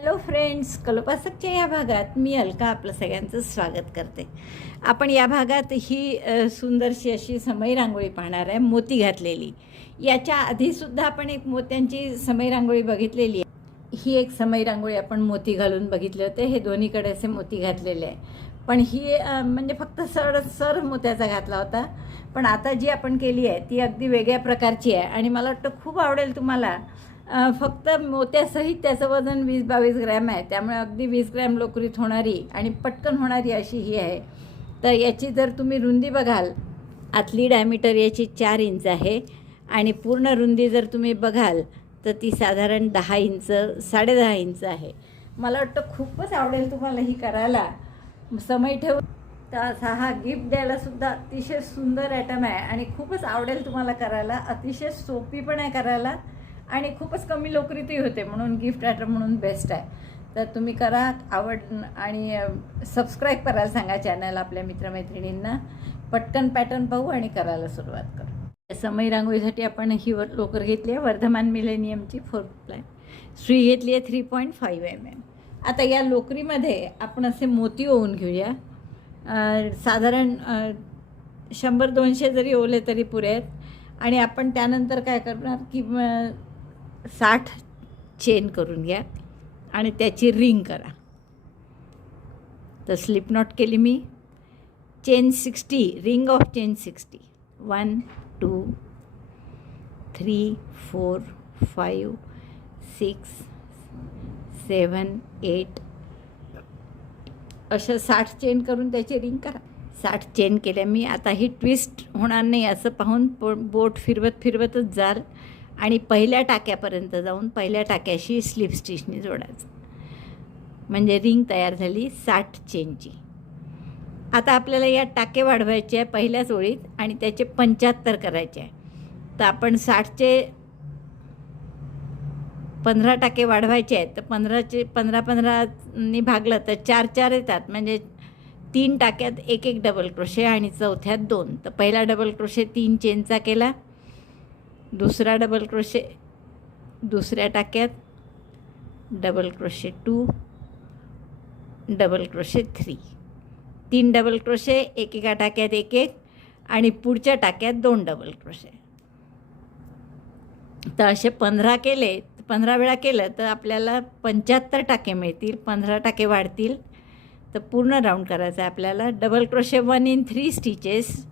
Hello friends कलोपासकच्या या भागात मी अलका आपलं सगळ्यांचं स्वागत करते. आपण या भागात ही सुंदरशी अशी समय रांगोळी पाहणार आहे मोती घातलेली. याच्या आधीसुद्धा आपण एक मोत्यांची समय रांगोळी बघितलेली आहे. ही एक समय रांगोळी आपण मोती घालून बघितले होते हे दोन्हीकडे असे मोती घातलेले आहे. पण ही म्हणजे फक्त सर सर मोत्याचा घातला होता. पण आता जी आपण केली आहे ती अगदी वेगळ्या प्रकारची आहे. आणि मला वाटतं खूप आवडेल तुम्हाला फक्त मोत्यासहित त्याचं वजन वीस बावीस ग्रॅम आहे. त्यामुळे अगदी वीस ग्रॅम लोकरीत होणारी आणि पटकन होणारी अशी ही आहे. तर याची जर तुम्ही रुंदी बघाल आतली डायमीटर याची चार इंच आहे आणि पूर्ण रुंदी जर तुम्ही बघाल तर ती साधारण दहा इंच साडेदहा इंच आहे. मला वाटतं खूपच आवडेल तुम्हाला ही करायला. समय ठेवून तर असा हा गिफ्ट द्यायला सुद्धा अतिशय सुंदर ॲटम आहे आणि खूपच आवडेल तुम्हाला करायला. अतिशय सोपी पण आहे करायला. आणि खूपच कमी लोकरीतही होते म्हणून गिफ्ट आयटम म्हणून बेस्ट आहे. तर तुम्ही करा आवड आणि सबस्क्राईब करायला सांगा चॅनल आपल्या मित्रमैत्रिणींना. पटकन पॅटर्न पाहू आणि करायला सुरुवात करू. समय रांगोळीसाठी आपण ही वर लोकर घेतली आहे वर्धमान मिलेनियमची फोर प्लाय सुई घेतली आहे three point five M M आता या लोकरीमध्ये आपण असे मोती ओवून घेऊया. साधारण शंभर दोनशे जरी ओले तरी पुरे आहेत. आणि आपण त्यानंतर काय करणार की साठ चेन करून घ्या आणि त्याची रिंग करा. तर स्लिप नॉट केली मी. Chain sixty ring of chain sixty. One two three four five six seven eight. अशा साठ चेन करून त्याची रिंग करा. साठ चेन केल्या मी. आता ही ट्विस्ट होणार नाही असं पाहून बोट फिरवत फिरवतच जाल. आणि पहिल्या टाक्यापर्यंत जाऊन पहिल्या टाक्याशी स्लिप स्टिचने जोडायचं. म्हणजे रिंग तयार झाली साठ चेनची. आता आपल्याला या टाके वाढवायचे आहे पहिल्याच ओळीत आणि त्याचे पंच्याहत्तर करायचे आहे. तर आपण साठचे पंधरा टाके वाढवायचे आहेत. तर पंधराचे पंधरा पंधरानी भागलं तर चार चार येतात. म्हणजे तीन टाक्यात एक एक डबल क्रोशे आणि चौथ्यात दोन. तर पहिला डबल क्रोशे तीन चेनचा केला. दुसरा डबल क्रोशे दुसऱ्या टाक्यात double crochet two double crochet three तीन डबल क्रोशे एकेका टाक्यात एक एक आणि पुढच्या टाक्यात दोन डबल क्रोशे तर असे पंधरा केले पंधरा वेळा केलं तर आपल्याला पंच्याहत्तर टाके मिळतील पंधरा टाके वाढतील. तर पूर्ण राऊंड करायचं आहे आपल्याला. Double crochet one in three stitches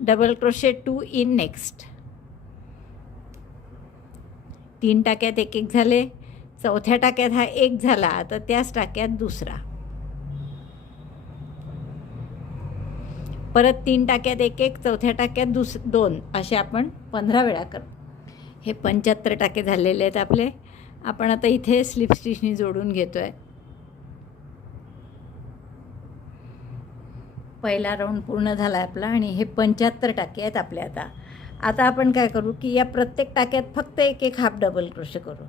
double crochet two in next तीन टाक्यात एक एक झाले चौथ्या टाक्यात हा एक झाला तर त्याच टाक्यात दुसरा. परत तीन टाक्यात एक एक चौथ्या टाक्यात दुस दोन असे आपण पंधरा वेळा करू. हे पंच्याहत्तर टाके झालेले आहेत आपले. आपण आता इथे स्लिप स्टिचनी जोडून घेतो आहे पहिला राऊंड पूर्ण झाला आहे आपला आणि हे पंच्याहत्तर टाके आहेत आपले आता. आता आपण काय करू की या प्रत्येक टाक्यात फक्त एक एक हाफ डबल क्रोशे करू.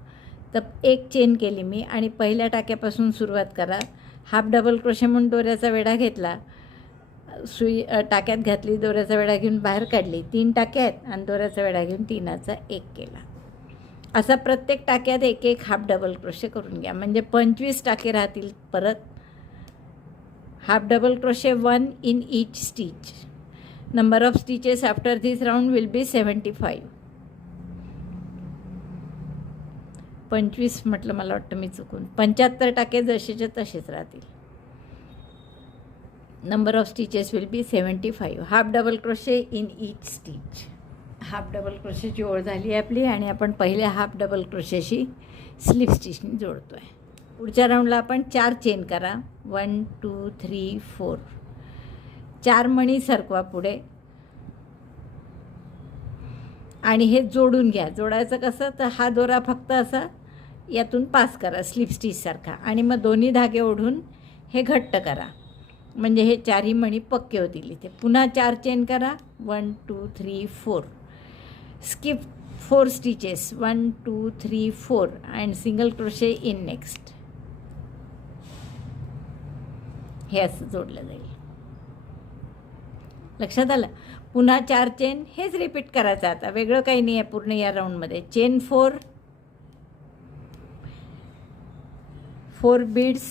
तर एक चेन केली मी आणि पहिल्या टाक्यापासून सुरुवात करा. हाफ डबल क्रोशे म्हणून दोऱ्याचा वेढा घेतला. सुई टाक्यात घातली दोऱ्याचा वेढा घेऊन बाहेर काढली तीन टाक्या आहेत आणि दोऱ्याचा वेढा घेऊन तीनाचा एक केला. असा प्रत्येक टाक्यात एक एक हाफ डबल क्रोशे करून घ्या. म्हणजे पंचवीस टाके राहतील परत. Half double crochet one in each stitch. Number of stitches after this round will be seventy five पंचवीस म्हटलं मला वाटतं मी चुकून. पंच्याहत्तर टाके जसेच्या तसेच राहतील. Number of stitches will be seventy five half double crochet in each stitch half double क्रोशेची ओळ झाली आहे आपली आणि आपण पहिल्या हाफ डबल क्रोशेशी स्लिप स्टिचनी जोडतो आहे पुढच्या राऊंडला आपण चार चेन करा. वन टू थ्री फोर चार मणी सरकवा पुढे. आणि हे जोडून घ्या. जोडायचं कसं? तर हा दोरा फक्त असा यातून पास करा स्लिप स्टिचसारखा आणि मग दोन्ही धागे ओढून हे घट्ट करा. म्हणजे हे चारही मणी पक्के होतील इथे. पुन्हा चार चेन करा. One two three four. Skip four stitches. One two three four. And single crochet in next. हे असं जोडलं जाईल. लक्षात आलं? पुन्हा चार चेन हेच रिपीट करायचं आता. वेगळं काही नाही आहे पूर्ण या राऊंडमध्ये chain four four beads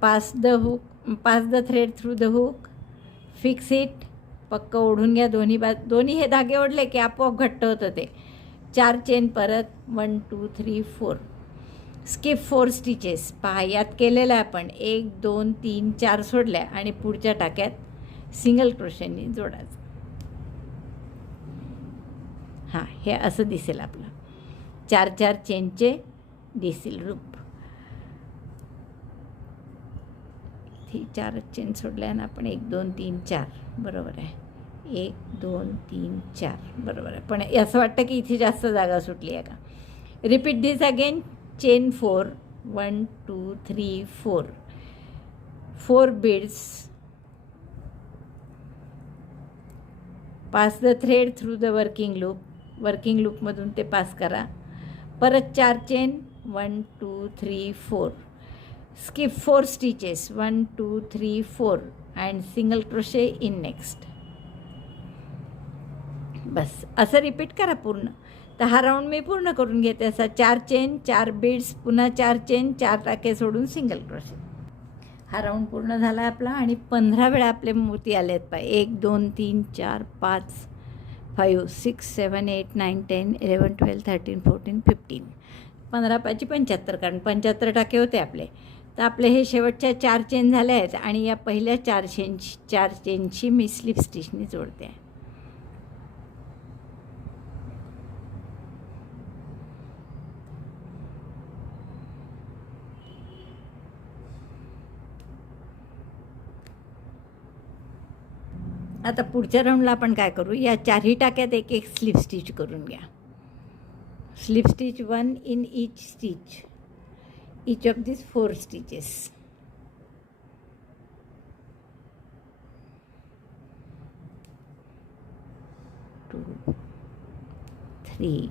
pass the hook pass the thread through the hook fix it पक्क ओढून घ्या दोन्ही बा दोन्ही हे धागे ओढले की आपोआप घट्ट होतं ते. चार चेन परत. One two three four skip four stitches पहा यात केलेलं आहे आपण एक दोन तीन चार सोडल्या आणि पुढच्या टाक्यात सिंगल क्रोशेनी जोडायचं. हां हे असं दिसेल आपलं. चार चार चेनचे दिसेल रूप. ही चार चेन सोडल्या ना आपण एक दोन तीन चार. बरोबर आहे. एक दोन तीन चार. बरोबर आहे. पण असं वाटतं की इथे जास्त जागा सुटली आहे का? Repeat this again chain four one two three four four beads pass the thread through the working loop working लूपमधून ते पास करा. परत चार chain one two three four skip four stitches one two three four and single crochet in next बस. असं repeat करा पूर्ण. तर हा राऊंड मी पूर्ण करून घेते. असा चार चेन चार बीड्स पुन्हा चार चेन चार टाके सोडून सिंगल क्रोशे हा राऊंड पूर्ण झाला आहे आपला आणि पंधरा वेळा आपले मोती आले आहेत पाय एक दोन तीन चार पाच five six seven eight nine ten eleven twelve thirteen fourteen fifteen पंधरा पाची पंच्याहत्तर कारण पंच्याहत्तर टाके होते आपले. तर आपले हे शेवटच्या चार चेन झाले आहेत आणि या पहिल्या चार चेन चार चेनची मी स्लिप स्टिचनी जोडते. आहे आता पुढच्या राऊंडला आपण काय करू? या चारही टाक्यात एक एक स्लिप स्टिच करून घ्या. Slip stitch one in each stitch each of these four stitches. Two, three,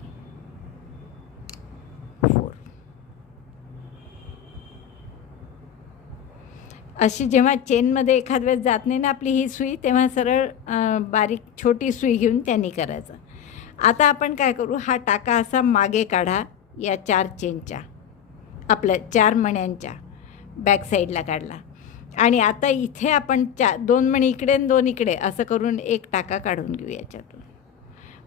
four. अशी जेव्हा चेनमध्ये एखाद वेळेस जात नाही ना आपली ही सुई तेव्हा सरळ बारीक छोटी सुई घेऊन त्यांनी करायचं. आता आपण काय करू हा टाका असा मागे काढा या चार चेनच्या आपल्या चार मण्यांच्या बॅक साईडला काढला. आणि आता इथे आपण चा दोन मणी इकडे आणि दोन इकडे असं करून एक टाका काढून घेऊ याच्यातून.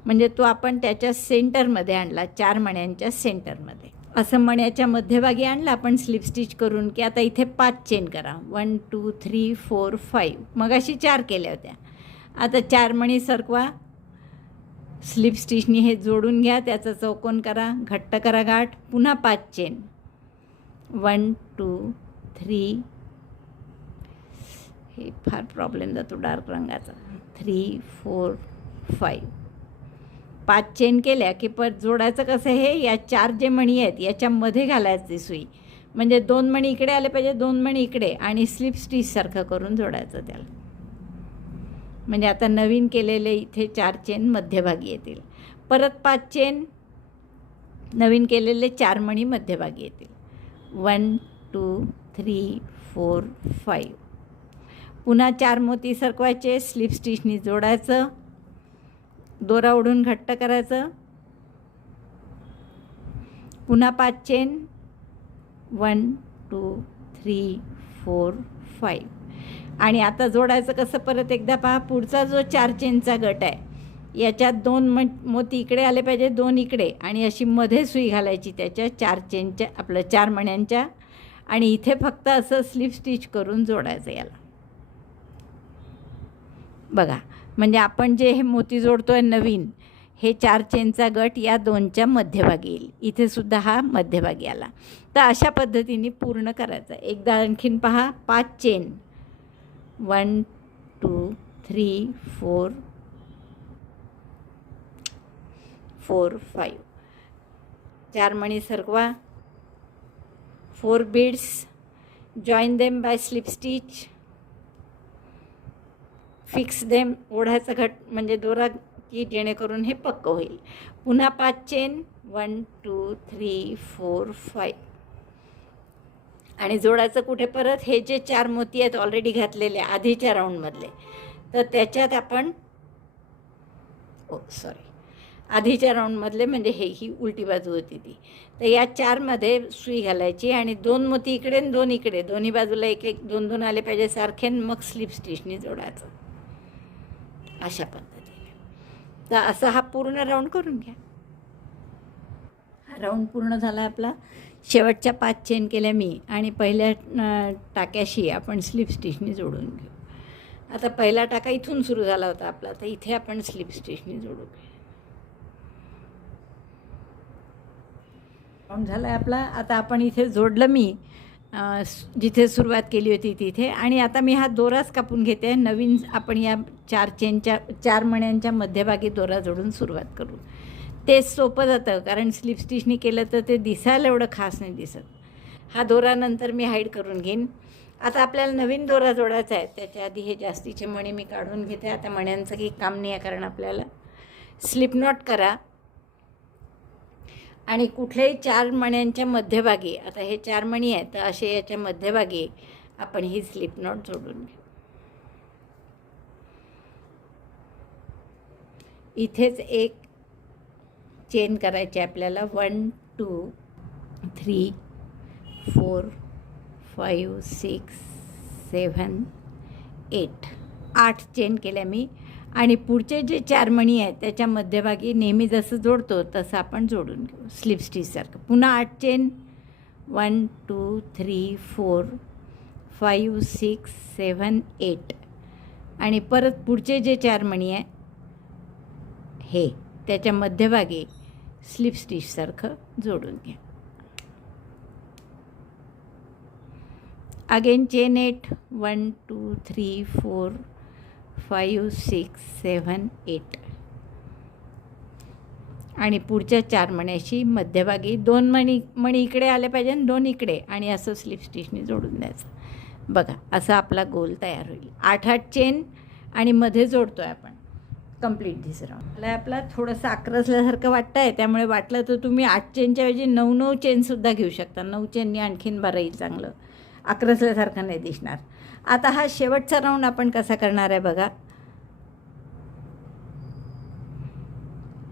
म्हणजे तो आपण त्याच्या सेंटरमध्ये आणला चार मण्यांच्या सेंटरमध्ये. असं मण्याच्या मध्यभागी आणला आपण स्लिप स्टिच करून की आता इथे पाच चेन करा. One two three four five मग अशी चार केल्या होत्या. आता चार मणी सरकवा. स्लिप स्टिचनी हे जोडून घ्या त्याचा चौकोन करा घट्ट करा गाठ पुन्हा पाच चेन वन टू थ्री हे फार प्रॉब्लेम जातो डार्क रंगाचा. थ्री फोर फाईव्ह पाच चेन केल्या की परत जोडायचं कसं हे या चार जे मणी आहेत याच्यामध्ये घालायची सुई. म्हणजे दोन मणी इकडे आले पाहिजे दोन मणी इकडे आणि स्लिप स्टिचसारखं करून जोडायचं त्याला. म्हणजे आता नवीन केलेले इथे चार चेन मध्यभागी येतील. परत पाच चेन नवीन केलेले चार मणी मध्यभागी येतील. One two three four five. पुन्हा चार मोती सरकवायचे स्लिप स्टिचनी जोडायचं. दोरा ओढून घट्ट करायचं. पुन्हा पाच chain one two three four five आणि आता जोडायचं कसं परत एकदा पहा पुढचा जो चार चेनचा गट आहे याच्यात दोन म मोती इकडे आले पाहिजे दोन इकडे. आणि अशी मध्ये सुई घालायची त्याच्या चार चेनच्या आपलं चार मण्यांच्या. आणि इथे फक्त असं स्लिप स्टिच करून जोडायचं याला. बघा म्हणजे आपण जे हे मोती जोडतो आहे नवीन हे चार चेनचा गट या दोनच्या मध्यभागी येईल. इथे सुद्धा हा मध्यभागी आला. तर अशा पद्धतीने पूर्ण करायचा. एकदा आणखीन पहा पाच chain. One two three four four five. चार मणी सरकवा. Four beads. Join them by slip stitch. Fix them ओढायचा घट म्हणजे दोरा की जेणेकरून हे पक्क होईल. पुन्हा पाच chain one two three four five आणि जोडायचं कुठे परत? हे जे चार मोती आहेत ऑलरेडी घातलेले आधीच्या राऊंडमधले तर त्याच्यात आपण ओ सॉरी आधीच्या राऊंडमधले म्हणजे हे ही उलटी बाजू होती ती. तर या चारमध्ये सुई घालायची आणि दोन मोती इकडे आणि दोन इकडे. दोन्ही बाजूला एक एक दोन दोन आले पाहिजे सारखे मग स्लिप स्टिचनी जोडायचं. अशा पद्धतीने. तर असा हा पूर्ण राऊंड करून घ्या. हा राऊंड पूर्ण झाला आपला. शेवटच्या पाच चेन केल्या मी आणि पहिल्या टाक्याशी आपण स्लिप स्टिचने जोडून घेऊ. आता पहिला टाका इथून सुरू झाला होता आपला तर इथे आपण स्लिप स्टिचने जोडू राऊंड झाला आहे आपला. आता आपण इथे जोडलं मी जिथे सुरुवात केली होती तिथे. आणि आता मी हा दोराच कापून घेते. नवीन आपण या चार चेनच्या चार मण्यांच्या मध्यभागी दोरा जोडून सुरुवात करू. ते सोपं जातं कारण स्लिप स्टिचनी केलं तर ते दिसायला एवढं खास नाही दिसत. हा दोरा नंतर मी हाईड करून घेईन. आता आपल्याला नवीन दोरा जोडायचा आहे. त्याच्या आधी हे जास्तीचे मणी मी काढून घेते. आता मण्यांचं काही काम नाही आहे कारण आपल्याला. स्लिप नॉट करा. आणि कुठल्याही चार मण्यांच्या मध्यभागी आता हे चार मणी आहेत तर असे याच्या मध्यभागी आपण ही स्लिप नॉट जोडून घेऊ इथेच एक चेन करायची आपल्याला. One two three four five six seven eight आठ चेन केल्या मी. आणि पुढचे जे चार मणी आहेत त्याच्या मध्यभागी नेहमी जसं जोडतो तसं आपण जोडून घेऊ. स्लिप स्टीचसारखं पुन्हा आठ chain one two three four five six seven eight आणि परत पुढचे जे चार मणी आहे हे. त्याच्या मध्यभागी स्लिप स्टिचसारखं जोडून घ्या. Again chain eight one two three four five six seven eight. आणि पुढच्या चार मण्याशी मध्यभागी दोन मणी मणी इकडे आले पाहिजे आणि दोन इकडे. आणि असं स्लिप स्टिचने जोडून द्यायचं. बघा असा आपला गोल तयार होईल. आठ आठ चेन आणि मध्ये जोडतो आहे आपण. कंप्लीट दिस राऊंड मला आपला थोडंसं आक्रसल्यासारखं वाटतं आहे त्यामुळे वाटलं तर तुम्ही आठ चेनच्या ऐवजी नऊ नऊ चेनसुद्धा घेऊ शकता. नऊ चेननी आणखीन बरं येईल चांगलं. आक्रसल्यासारखा नाही दिसणार. आता हा शेवटचा राऊंड आपण कसा करणार आहे बघा.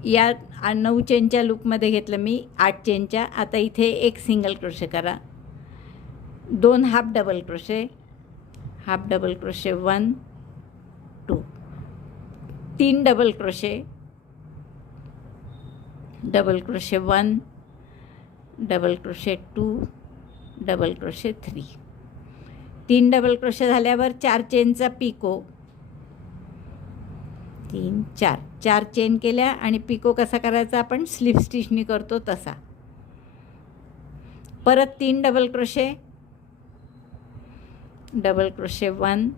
या नऊ चेनच्या लूपमध्ये घेतलं मी आठ चेनच्या आता इथे एक सिंगल क्रोशे करा. दोन half double crochet half double crochet one two तीन double crochet double crochet one double crochet two double crochet three. तीन डबल क्रोशे झाल्यावर चार चेनचा पिको. तीन चार. चार चेन केल्या आणि पिको कसा करायचा? आपण स्लिप स्टिचनी करतो तसा. परत तीन double crochet. Double crochet one.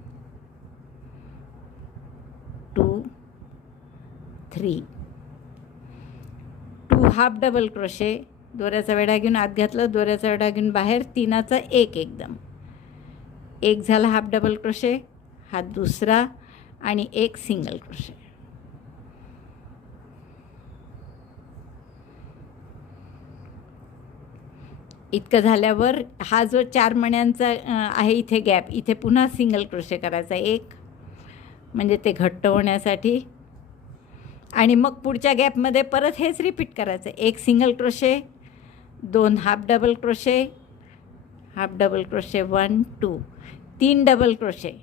Two. Three. Two half double crochet. दोऱ्याचा वेढा घेऊन आत घातलं दोऱ्याचा वेढा घेऊन बाहेर तीनाचा एक एकदम. एक झाला हाफ डबल क्रोशे हा दुसरा आणि एक सिंगल क्रोशे. इतकं झाल्यावर हा जो चार मण्यांचा आहे इथे गॅप इथे पुन्हा सिंगल क्रोशे करायचा एक. म्हणजे ते घट्ट होण्यासाठी. आणि मग पुढच्या गॅपमध्ये परत हेच रिपीट करायचं एक सिंगल क्रोशे दोन half double crochet half double crochet one two. तीन double crochet.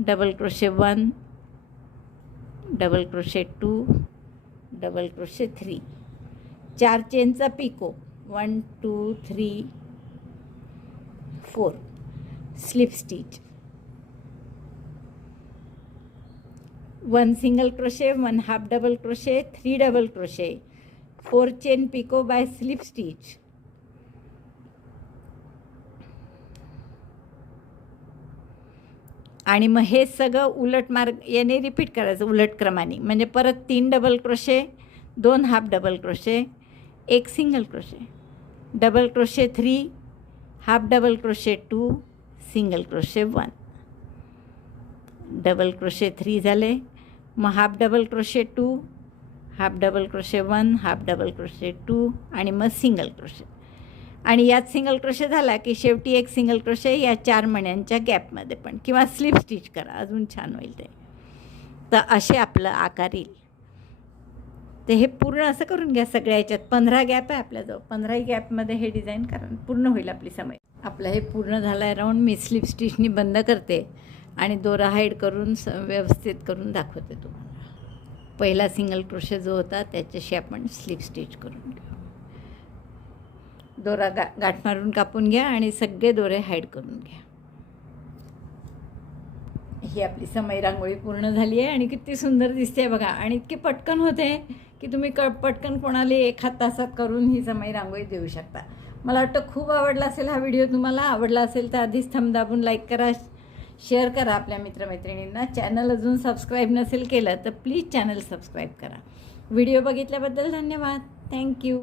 Double crochet one double crochet two double crochet three. चार चेनचा picot. One two three four. Slip stitch. One single crochet one half double crochet three double crochet. Four chain picot by slip stitch आणि मग हे सगळं उलट मार्ग याने repeat करायचं उलट क्रमाने. म्हणजे परत तीन डबल क्रोशे दोन हाफ डबल क्रोशे एक single crochet double crochet three half double crochet two single crochet one double crochet three झाले. मग half double crochet two half double crochet one half double crochet two आणि मग single crochet. आणि यात single crochet झाला की शेवटी एक सिंगल क्रोशे या चार मण्यांच्या गॅपमध्ये पण किंवा स्लिप स्टिच करा अजून छान होईल ते. तर असे आपलं आकार येईल. तर हे पूर्ण असं करून घ्या सगळ्या ह्याच्यात पंधरा गॅप आहे आपल्याजवळ पंधराही गॅपमध्ये हे डिझाईन कारण पूर्ण होईल आपली समय आपलं हे पूर्ण झालं आहे राऊंड. मी स्लिप स्टिचनी बंद करते आणि दोरा हाईड करून स व्यवस्थित करून दाखवते तुम्हाला. पहिला सिंगल क्रोशे जो होता त्याच्याशी आपण स्लिप स्टिच करून घेऊ. दोरा गा गाठ मारून कापून घ्या आणि सगळे दोरे हाईड करून घ्या. ही आपली समय रांगोळी पूर्ण झाली आहे आणि किती सुंदर दिसते बघा. आणि इतकी पटकन होते की तुम्ही क पटकन कोणाला एखाद तासात करून ही समय रांगोळी देऊ शकता. मला वाटतं खूप आवडला असेल हा व्हिडिओ तुम्हाला. आवडला असेल तर आधीच थंब दाबून लाईक करा. शेअर करा आपल्या मित्रमैत्रिणींना. चॅनल अजून सबस्क्राईब नसेल केलं तर प्लीज चॅनल सबस्क्राईब करा. व्हिडिओ बघितल्याबद्दल धन्यवाद. Thank you